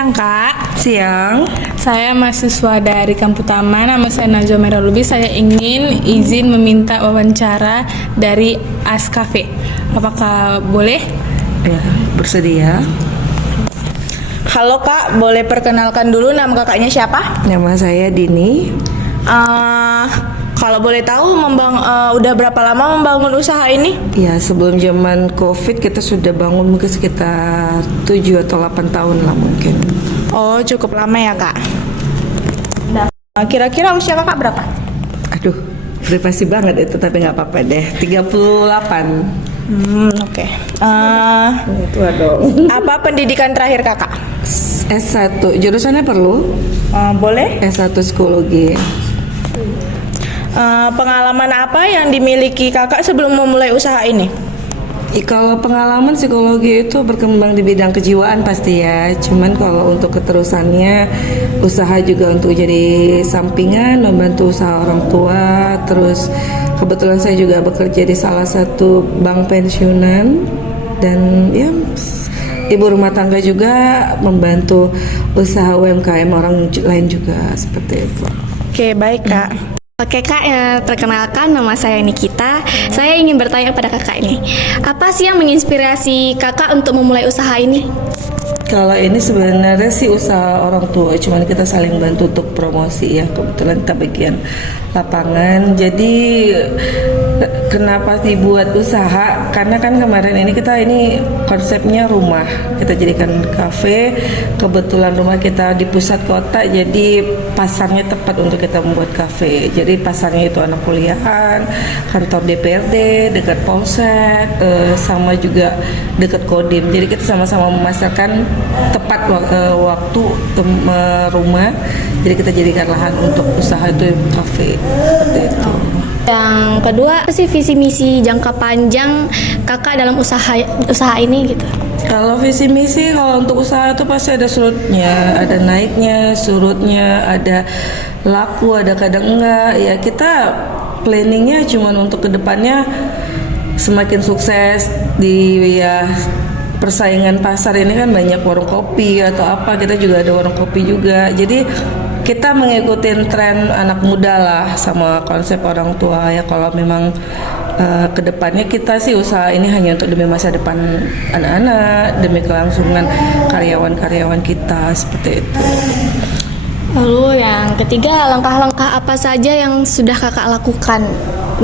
Siang Kak, Siang. saya mahasiswa dari Kampus Utama, nama saya Najwa Merah-Lubis. Saya ingin izin meminta wawancara dari AS Cafe. Apakah boleh? Ya, bersedia. Halo Kak, boleh perkenalkan dulu nama kakaknya siapa? Nama saya Dini. Kalau boleh tahu udah berapa lama membangun usaha ini? Ya, sebelum zaman COVID kita sudah bangun mungkin sekitar 7 atau 8 tahun lah mungkin. Oh, cukup lama ya Kak. Kira-kira usia kakak berapa? Aduh, privasi banget itu tapi nggak apa-apa deh. 38. Oke. Tua dong. Apa pendidikan terakhir kakak? S1, jurusannya perlu? Boleh. S1 psikologi. Pengalaman apa yang dimiliki kakak sebelum memulai usaha ini? Kalau pengalaman psikologi itu berkembang di bidang kejiwaan pasti ya. Cuman kalau untuk keterusannya usaha juga untuk jadi sampingan, membantu usaha orang tua. Terus kebetulan saya juga bekerja di salah satu bank pensiunan dan ya ibu rumah tangga juga membantu usaha UMKM orang lain juga seperti itu. Oke, baik Kak. Oke Kak, perkenalkan nama saya Nikita. Saya ingin bertanya pada kakak ini, apa sih yang menginspirasi kakak untuk memulai usaha ini? Kalau ini sebenarnya sih usaha orang tua, cuman kita saling bantu untuk promosi ya. Kebetulan kita bagian lapangan. Jadi kenapa dibuat usaha? Karena kan kemarin ini kita konsepnya rumah. Kita jadikan kafe. Kebetulan rumah kita di pusat kota, jadi pasarnya tepat untuk kita membuat kafe. Jadi pasarnya itu anak kuliahan, kantor DPRD, dekat Polsek, sama juga dekat Kodim. Jadi kita sama-sama memasarkan tepat waktu rumah. Jadi kita jadikan lahan untuk usaha itu kafe seperti itu. Yang kedua, apa sih visi misi jangka panjang kakak dalam usaha ini gitu? Kalau visi misi, kalau untuk usaha itu pasti ada surutnya, ada naiknya, surutnya, ada laku, ada kadang enggak. Ya kita planningnya cuma untuk kedepannya semakin sukses di persaingan pasar ini kan banyak warung kopi atau apa, kita juga ada warung kopi juga. Jadi kita mengikuti tren anak muda lah sama konsep orang tua ya. Kalau memang kedepannya kita sih usaha ini hanya untuk demi masa depan anak-anak, demi kelangsungan karyawan-karyawan kita seperti itu. Lalu yang ketiga, langkah-langkah apa saja yang sudah kakak lakukan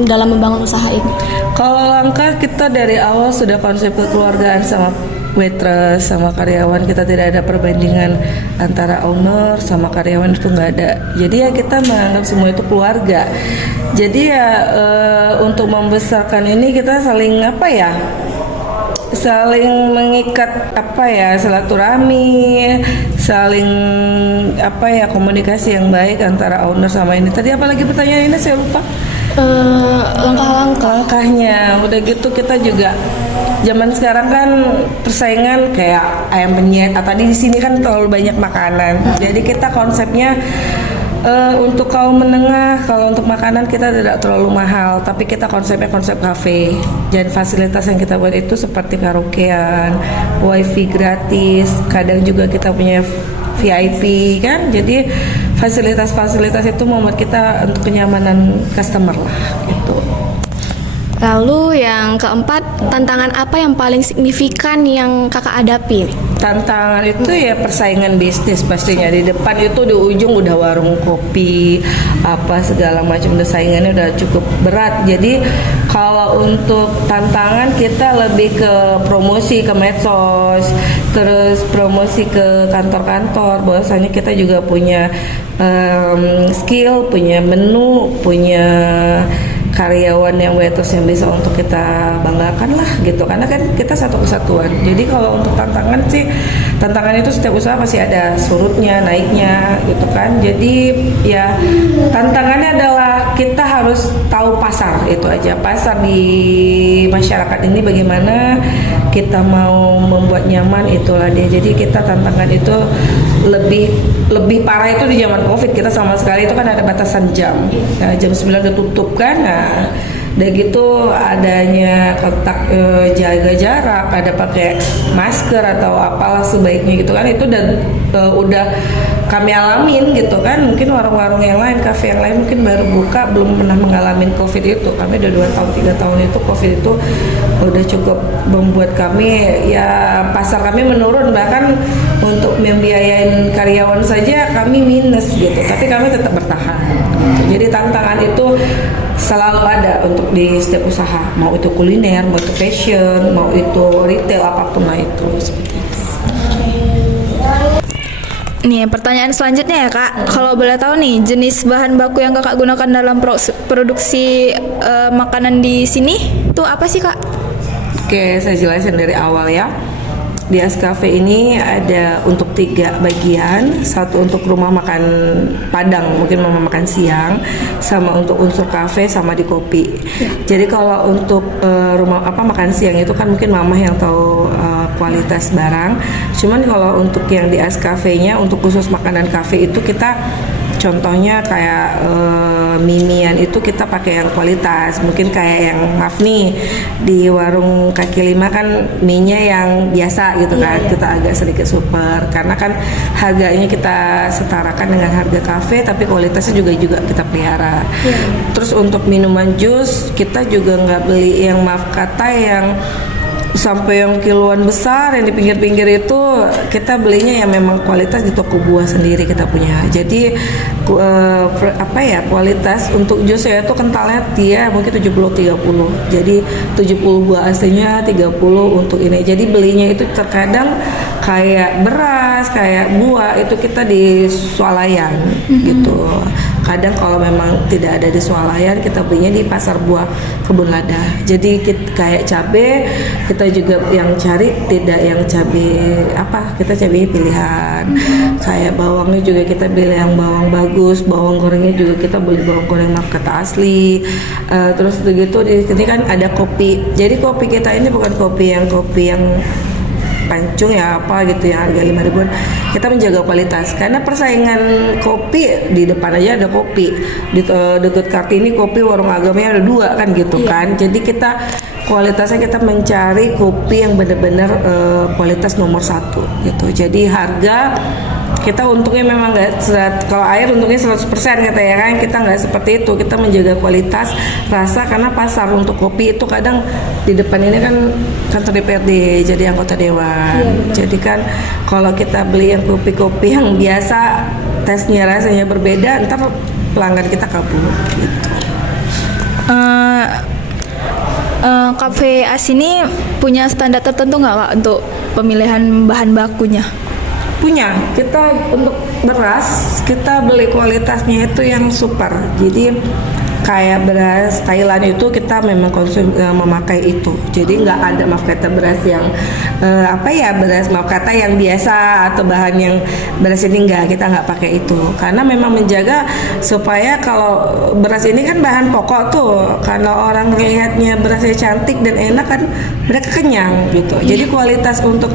dalam membangun usaha ini? Kalau langkah kita dari awal sudah konsep kekeluargaan sama waitress sama karyawan, kita tidak ada perbandingan antara owner sama karyawan, itu nggak ada. Jadi ya kita menganggap semua itu keluarga. Jadi ya untuk membesarkan ini kita saling saling mengikat silaturahmi, saling komunikasi yang baik antara owner sama ini. Tadi apalagi pertanyaannya saya lupa. Langkahnya udah gitu. Kita juga zaman sekarang kan persaingan kayak ayam penyet. Tadi di sini kan terlalu banyak makanan. Jadi kita konsepnya untuk kaum menengah, kalau untuk makanan kita tidak terlalu mahal, tapi kita konsepnya konsep kafe. Dan fasilitas yang kita buat itu seperti karaokean, wifi gratis, kadang juga kita punya VIP kan. Jadi fasilitas-fasilitas itu membuat kita untuk kenyamanan customer lah gitu. Lalu yang keempat, tantangan apa yang paling signifikan yang kakak hadapi? Tantangan itu ya persaingan bisnis pastinya. Di depan itu di ujung udah warung kopi, apa segala macam, udah saingannya udah cukup berat. Jadi kalau untuk tantangan kita lebih ke promosi ke medsos, terus promosi ke kantor-kantor. Bahwasanya kita juga punya skill, punya menu, punya karyawan yang waitress yang bisa untuk kita banggakan lah gitu, karena kan kita satu kesatuan. Jadi kalau untuk tantangan itu setiap usaha pasti ada surutnya, naiknya gitu kan. Jadi ya tantangannya adalah kita harus tahu pasar, itu aja, pasar di masyarakat ini bagaimana kita mau membuat nyaman, itulah dia. Jadi kita tantangan itu lebih parah itu di zaman COVID. Kita sama sekali itu kan ada batasan jam. Nah, jam 9 udah tutup kan. Nah, Udah gitu adanya kontak, jaga jarak, ada pakai masker atau apalah sebaiknya gitu kan, itu udah kami alamin gitu kan. Mungkin warung-warung yang lain, kafe yang lain mungkin baru buka, belum pernah mengalami COVID itu. Kami udah 2 tahun 3 tahun itu COVID itu udah cukup membuat kami, ya pasar kami menurun, bahkan untuk membiayain karyawan saja kami minus gitu, tapi kami tetap bertahan gitu. Jadi tantangan itu selalu ada untuk di setiap usaha, mau itu kuliner, mau itu fashion, mau itu retail, apapun lah itu seperti itu. Nih, pertanyaan selanjutnya ya Kak. Kalau boleh tahu nih, jenis bahan baku yang Kakak gunakan dalam produksi makanan di sini tuh apa sih Kak? Oke, saya jelasin dari awal ya. Di Ascafe ini ada untuk 3 bagian, satu untuk rumah makan Padang, mungkin rumah makan siang, sama untuk unsur kafe, sama di kopi. Jadi kalau untuk rumah makan siang itu kan mungkin mama yang tahu kualitas barang. Cuman kalau untuk yang di Ascafe-nya, untuk khusus makanan kafe itu kita contohnya kayak mimian itu kita pakai yang kualitas, mungkin kayak yang maaf nih di warung kaki lima kan mie-nya yang biasa gitu kan, kita agak sedikit super karena kan harganya kita setarakan dengan harga kafe, tapi kualitasnya juga kita pelihara. Terus untuk minuman jus kita juga nggak beli yang maaf kata yang sampai yang kiloan besar yang di pinggir-pinggir itu, kita belinya yang memang kualitas di toko buah sendiri kita punya. Jadi kualitas untuk jus ya itu kentalnya dia mungkin 70-30. Jadi 70 buah aslinya, 30 untuk ini. Jadi belinya itu terkadang kayak beras, kayak buah itu kita di swalayan gitu. Kadang kalau memang tidak ada di swalayan, kita belinya di pasar buah Kebun Lada. Jadi kayak cabe kita juga yang cari tidak yang cabe kita cabe pilihan. Kayak bawangnya juga kita beli yang bawang bagus, bawang gorengnya juga kita beli bawang goreng maaf kata asli. Terus begitu di sini kan ada kopi. Jadi kopi kita ini bukan kopi yang pancung ya apa gitu ya harga 5 ribuan. Kita menjaga kualitas karena persaingan kopi di depan aja ada kopi di dekat Kartini kopi warung agamanya ada 2 kan gitu kan. Jadi kita kualitasnya kita mencari kopi yang benar-benar kualitas nomor 1 gitu. Jadi harga kita untungnya memang nggak kalau air untungnya 100% kata ya kan, kita nggak seperti itu, kita menjaga kualitas rasa karena pasar untuk kopi itu kadang di depan ini kan kantor DPRD jadi anggota dewan. Jadi kan kalau kita beli yang kopi-kopi yang biasa tesnya rasanya berbeda, ntar pelanggan kita kabur gitu. Cafe As ini punya standar tertentu nggak Kak untuk pemilihan bahan bakunya? Punya. Kita untuk beras kita beli kualitasnya itu yang super. Jadi kayak beras Thailand itu kita memang memakai itu. Jadi nggak ada maaf kata beras yang beras maaf kata yang biasa atau bahan yang beras ini kita nggak pakai itu. Karena memang menjaga supaya kalau beras ini kan bahan pokok tuh. Kalau orang lihatnya berasnya cantik dan enak kan mereka kenyang gitu. Jadi kualitas untuk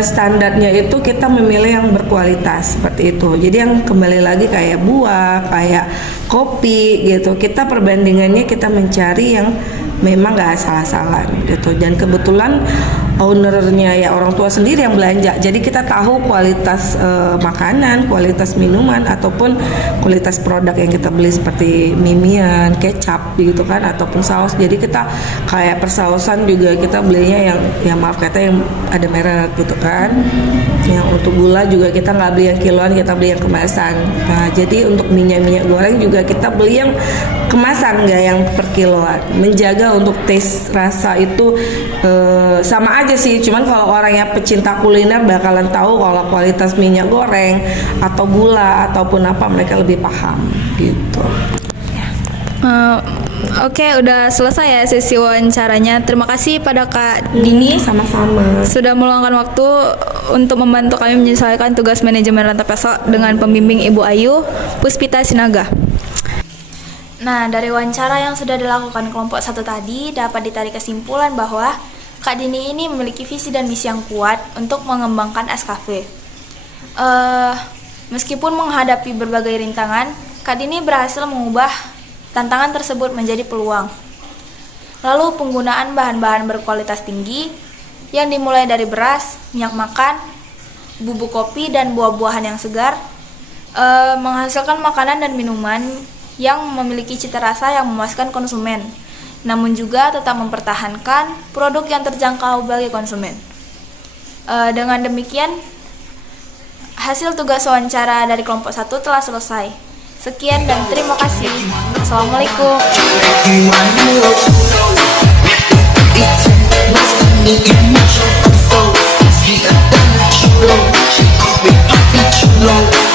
standarnya itu kita memilih yang berkualitas seperti itu. Jadi yang kembali lagi kayak buah, kayak kopi gitu. Kita perbandingannya kita mencari yang memang nggak salah-salah gitu. Dan kebetulan ownernya ya orang tua sendiri yang belanja, jadi kita tahu kualitas makanan, kualitas minuman ataupun kualitas produk yang kita beli seperti mimian, kecap gitu kan, ataupun saus. Jadi kita kayak persausan juga kita belinya yang maaf kata yang ada merek gitu kan. Yang untuk gula juga kita nggak beli yang kiloan, kita beli yang kemasan. Nah jadi untuk minyak goreng juga kita beli yang kemasan, nggak yang per kiloan. Menjaga untuk taste rasa itu sama aja sih, cuman kalau orang yang pecinta kuliner bakalan tahu kalau kualitas minyak goreng atau gula ataupun apa mereka lebih paham gitu. Oke, udah selesai ya sesi wawancaranya. Terima kasih pada Kak Dini Sama-sama. sudah meluangkan waktu untuk membantu kami menyelesaikan tugas manajemen rantai pasok dengan pembimbing Ibu Ayu Puspita Sinaga. Nah, dari wawancara yang sudah dilakukan kelompok 1 tadi, dapat ditarik kesimpulan bahwa Kak Dini ini memiliki visi dan misi yang kuat untuk mengembangkan Ascafe. Meskipun menghadapi berbagai rintangan, Kak Dini berhasil mengubah tantangan tersebut menjadi peluang. Lalu penggunaan bahan-bahan berkualitas tinggi yang dimulai dari beras, minyak makan, bubuk kopi, dan buah-buahan yang segar, menghasilkan makanan dan minuman yang memiliki cita rasa yang memuaskan konsumen, namun juga tetap mempertahankan produk yang terjangkau bagi konsumen. Dengan demikian, hasil tugas wawancara dari kelompok 1 telah selesai. Sekian dan terima kasih. Assalamualaikum. She